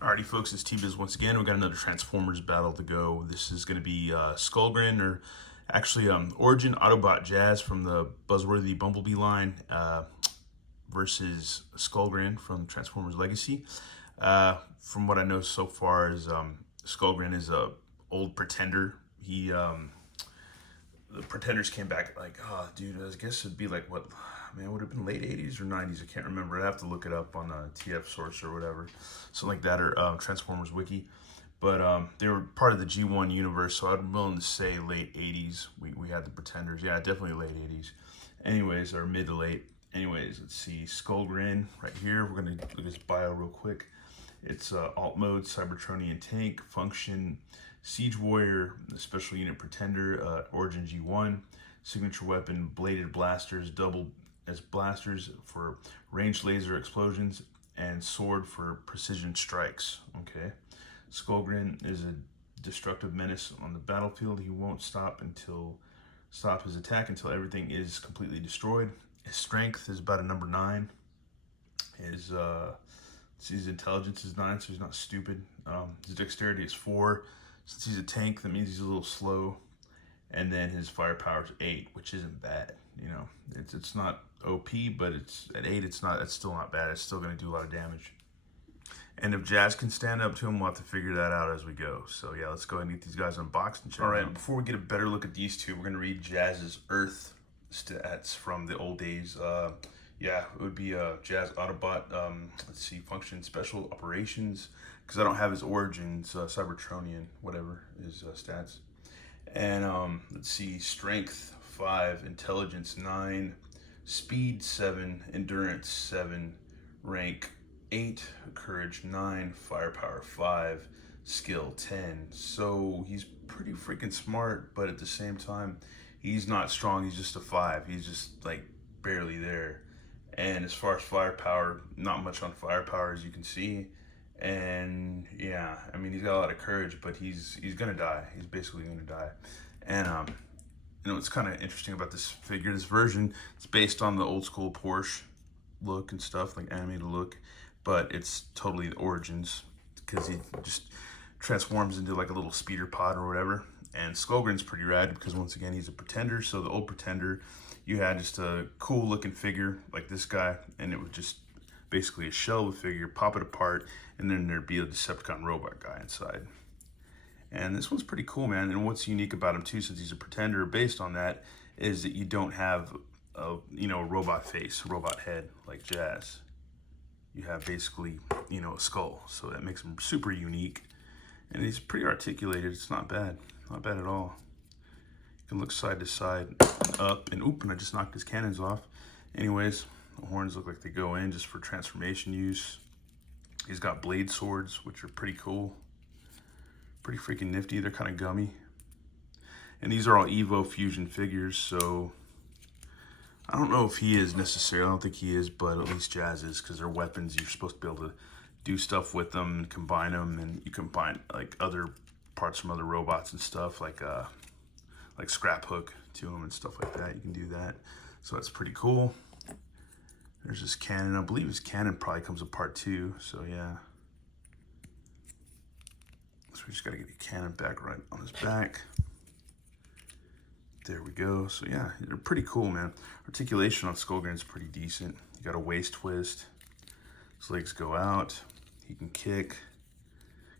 Alrighty, folks, it's T-Biz once again. We got another Transformers battle to go. This is going to be Skullgrin, or actually Origin Autobot Jazz from the Buzzworthy Bumblebee line versus Skullgrin from Transformers Legacy. From what I know so far is Skullgrin is a old pretender. The Pretenders came back like, oh, dude, I guess it'd be like what, man, it would have been late 80s or 90s. I can't remember. I'd have to look it up on a TF source or whatever, something like that, or Transformers Wiki. But they were part of the G1 universe, so I'm willing to say late 80s. We had the Pretenders. Yeah, definitely late 80s. Anyways, or mid to late. Anyways, let's see. Skullgrin right here. We're going to look at his bio real quick. It's alt mode, Cybertronian tank, function, Siege Warrior, Special Unit Pretender, Origin G1, signature weapon, bladed blasters, double as blasters for ranged laser explosions, and sword for precision strikes. Okay, Skullgrin is a destructive menace on the battlefield. He won't stop his attack until everything is completely destroyed. His strength is about a number 9. His intelligence is 9, so he's not stupid. His dexterity is 4. Since he's a tank, that means he's a little slow. And then his firepower is 8, which isn't bad. You know, it's not OP, but it's at 8. It's still not bad. It's still going to do a lot of damage. And if Jazz can stand up to him, we'll have to figure that out as we go. So yeah, let's go ahead and get these guys unboxed and check. All right, before we get a better look at these two, we're going to read Jazz's Earth stats from the old days. Yeah, it would be Jazz Autobot. Let's see, function, special operations, because I don't have his origins, Cybertronian, whatever his stats. And let's see, strength 5, intelligence 9, speed 7, endurance 7, rank 8, courage 9, firepower 5, skill 10. So he's pretty freaking smart, but at the same time, he's not strong. He's just a 5. He's just like barely there. And as far as firepower, not much on firepower, as you can see. And yeah, I mean, he's got a lot of courage, but he's gonna die. He's basically gonna die. And you know, what's kind of interesting about this figure, this version, it's based on the old school Porsche look and stuff, like animated look, but it's totally the origins, because he just transforms into like a little speeder pod or whatever. And Skullgrin's pretty rad because once again, he's a pretender. So the old pretender, you had just a cool looking figure like this guy, and it was just basically a shell of a figure, pop it apart, and then there'd be a Decepticon robot guy inside. And this one's pretty cool, man. And what's unique about him too, since he's a pretender, based on that, is that you don't have a robot face, a robot head like Jazz. You have basically, a skull. So that makes him super unique. And he's pretty articulated. It's not bad. Not bad at all. You can look side to side, up, and oop, and I just knocked his cannons off. Anyways, the horns look like they go in just for transformation use. He's got blade swords, which are pretty cool. Pretty freaking nifty. They're kind of gummy. And these are all Evo Fusion figures, so I don't know if he is necessarily. I don't think he is, but at least Jazz is, because they're weapons. You're supposed to be able to do stuff with them and combine them, and you combine like other parts from other robots and stuff, like scrap hook to them and stuff like that. You can do that, so that's pretty cool. There's his cannon. I believe his cannon probably comes apart too, so yeah. So we just gotta get the cannon back right on his back. There we go. So yeah, they're pretty cool, man. Articulation on Skullgrin is pretty decent. You got a waist twist. His legs go out. He can kick.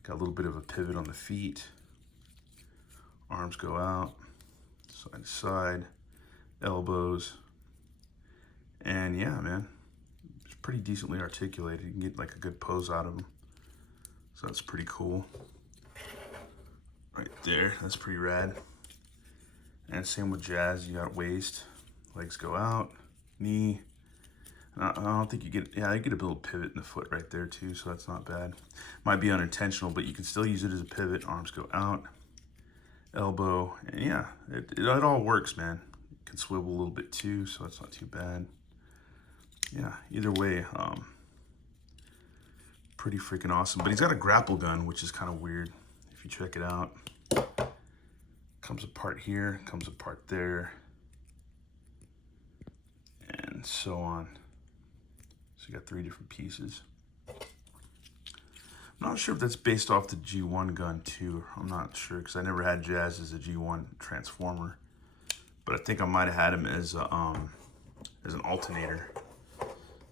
Got a little bit of a pivot on the feet. Arms go out, side to side, elbows. And yeah, man, it's pretty decently articulated. You can get like a good pose out of him. So that's pretty cool. Right there, that's pretty rad. And same with Jazz, you got waist, legs go out, knee. I don't think you get, yeah, you get a little pivot in the foot right there too, so that's not bad. Might be unintentional, but you can still use it as a pivot. Arms go out, elbow, and yeah, it all works, man. It can swivel a little bit too, so that's not too bad. Yeah, either way, pretty freaking awesome. But he's got a grapple gun, which is kind of weird if you check it out. Comes apart here, comes apart there, and so on. So you got 3 different pieces. I'm not sure if that's based off the G1 gun too. I'm not sure because I never had Jazz as a G1 transformer, but I think I might have had him as an alternator.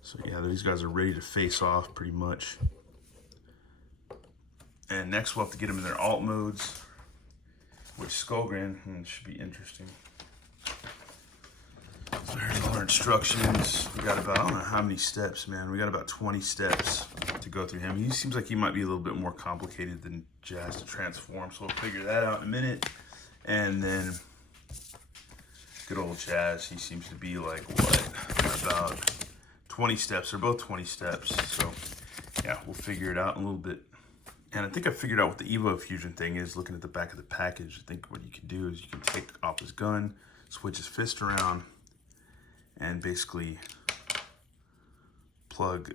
So yeah, these guys are ready to face off pretty much. And next we'll have to get them in their alt modes, which Skullgrin should be interesting. So here's all our instructions. We got about, I don't know how many steps, man. We got about 20 steps to go through him. He seems like he might be a little bit more complicated than Jazz to transform, so we'll figure that out in a minute. And then good old Jazz, he seems to be like, what, about 20 steps. They're both 20 steps, so yeah, we'll figure it out in a little bit. And I think I figured out what the Evo Fusion thing is, looking at the back of the package. I think what you can do is you can take off his gun, switch his fist around, and basically plug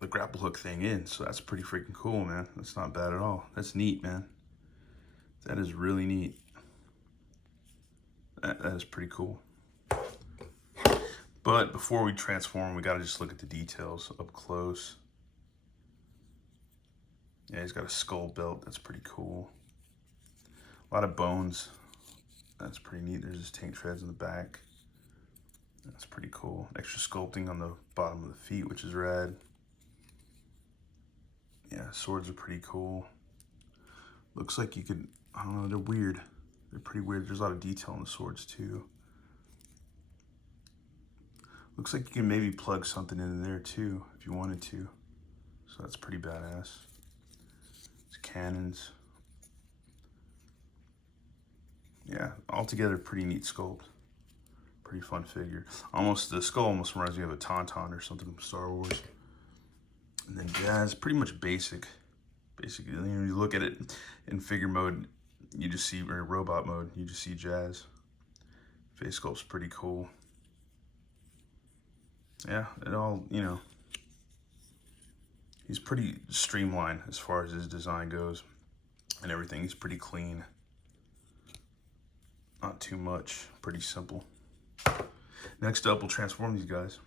the grapple hook thing in. So that's pretty freaking cool, man. That's not bad at all. That's neat, man. That is really neat. That is pretty cool. But before we transform, we gotta just look at the details up close. Yeah, he's got a skull belt. That's pretty cool. A lot of bones. That's pretty neat. There's his tank treads in the back. That's pretty cool. Extra sculpting on the bottom of the feet, which is rad. Yeah, swords are pretty cool. Looks like you could, I don't know, they're weird. They're pretty weird. There's a lot of detail on the swords too. Looks like you can maybe plug something in there too, if you wanted to. So that's pretty badass. It's cannons. Yeah, altogether pretty neat sculpt. Pretty fun figure. Almost, the skull almost reminds me of a Tauntaun or something from Star Wars. And then Jazz, pretty much basic. Basically, you look at it in figure mode, you just see, or robot mode, you just see Jazz. Face sculpt's pretty cool. Yeah, it all, you know, he's pretty streamlined as far as his design goes and everything. He's pretty clean. Not too much, pretty simple. Next up, we'll transform these guys.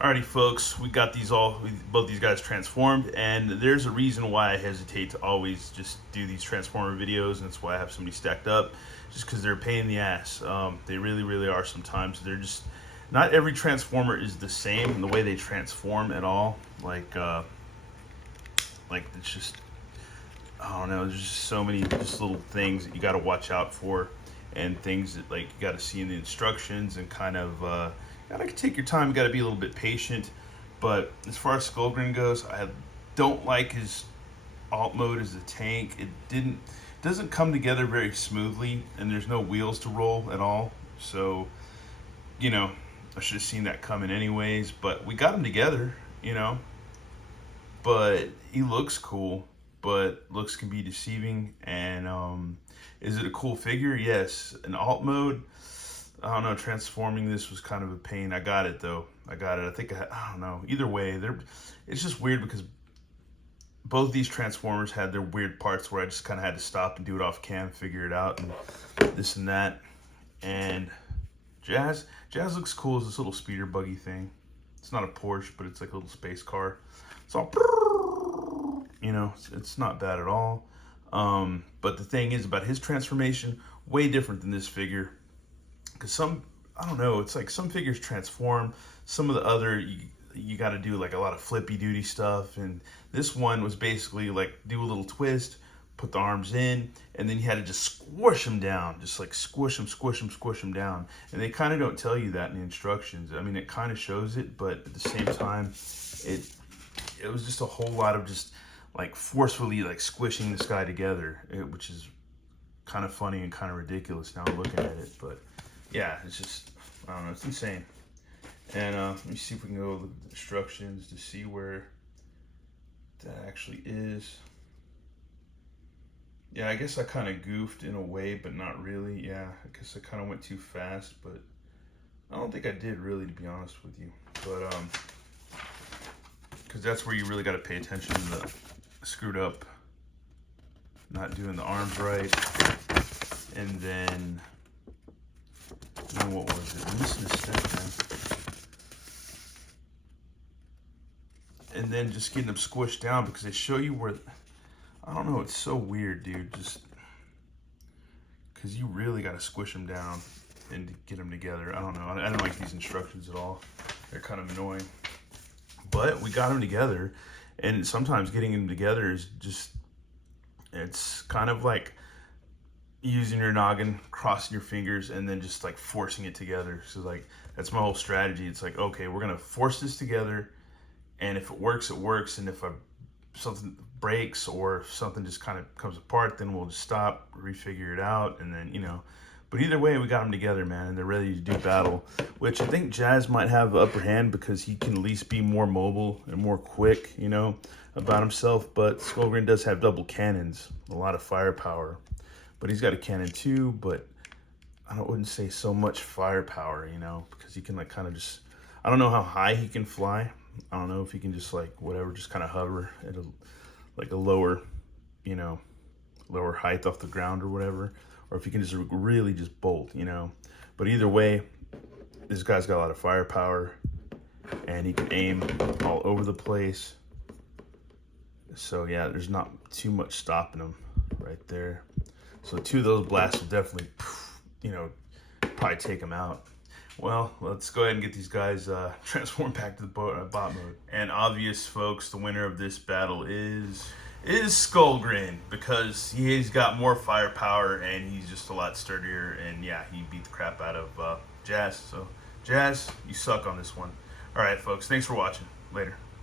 Alrighty, folks, we got these both these guys transformed, and there's a reason why I hesitate to always just do these transformer videos, and that's why I have somebody stacked up, just because they're a pain in the ass. They really, really are sometimes. They're just, not every transformer is the same in the way they transform at all. Like it's just, I don't know, there's just so many just little things that you got to watch out for, and things that like you got to see in the instructions, and kind of gotta take your time. You gotta be a little bit patient. But as far as Skullgrin goes, I don't like his alt mode as a tank. It doesn't come together very smoothly, and there's no wheels to roll at all. So, you know, I should have seen that coming anyways. But we got him together, you know. But he looks cool, but looks can be deceiving. And is it a cool figure? Yes. In alt mode, I don't know, transforming this was kind of a pain. I got it though. I got it. I think, I don't know. Either way, it's just weird because both these transformers had their weird parts where I just kind of had to stop and do it off cam, figure it out, and this and that. And Jazz looks cool as this little speeder buggy thing. It's not a Porsche, but it's like a little space car. It's all, you know, it's not bad at all. But the thing is about his transformation, way different than this figure. Because I don't know, it's like some figures transform, some of the other, you got to do like a lot of flippy duty stuff. And this one was basically like do a little twist, put the arms in, and then you had to just squish them down, just like squish them down. And they kind of don't tell you that in the instructions. I mean, it kind of shows it, but at the same time, it was just a whole lot of just like forcefully like squishing this guy together, which is kind of funny and kind of ridiculous now looking at it. But yeah, it's just, I don't know, it's insane. And let me see if we can go look at the instructions to see where that actually is. Yeah, I guess I kind of goofed in a way, but not really. Yeah, I guess I kind of went too fast, but I don't think I did really, to be honest with you. But because that's where you really got to pay attention to the screwed up, not doing the arms right, and then what was it? I'm missing a step, man. And then just getting them squished down, because they show you where. I don't know, it's so weird, dude, just because you really got to squish them down and get them together. I don't know, I don't like these instructions at all. They're kind of annoying. But we got them together, and sometimes getting them together is just, it's kind of like using your noggin, crossing your fingers, and then just like forcing it together. So like, that's my whole strategy. It's like, okay, we're going to force this together, and if it works, it works. And if something breaks or if something just kind of comes apart, then we'll just stop, refigure it out, and then, you know. But either way, we got them together, man, and they're ready to do battle, which I think Jazz might have the upper hand because he can at least be more mobile and more quick, you know, about himself. But Skullgrin does have double cannons, a lot of firepower. But he's got a cannon too, but I wouldn't say so much firepower, you know, because he can like kind of just, I don't know how high he can fly. I don't know if he can just like whatever, just kind of hover at a lower, you know, lower height off the ground or whatever, or if he can just really just bolt, you know. But either way, this guy's got a lot of firepower, and he can aim all over the place. So yeah, there's not too much stopping him right there. So 2 of those blasts will definitely, you know, probably take him out. Well, let's go ahead and get these guys transformed back to the bot mode. And obvious, folks, the winner of this battle is Skullgrin, because he's got more firepower and he's just a lot sturdier. And yeah, he beat the crap out of Jazz. So Jazz, you suck on this one. All right, folks, thanks for watching. Later.